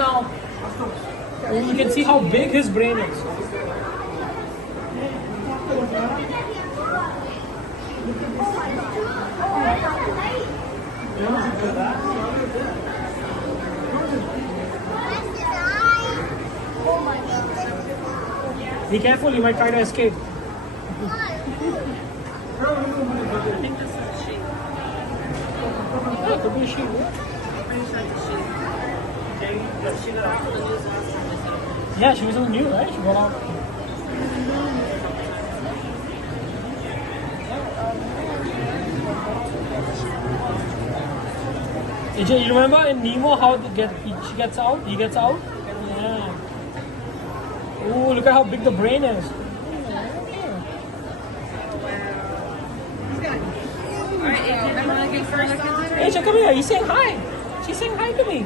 now. And you can see how big his brain is. Be careful, you might try to escape. I think this is a sheep. Yeah, it could be a sheep. Pretty sure it's a sheep. She got off the news last time they said it. Yeah, she was on the news, right? She got out. You remember in Nemo how she gets out? He gets out? Yeah. Ooh, look at how big the brain is. Alright, Adrian, you want to get further? Hey, come here. He's saying hi. She's saying hi to me.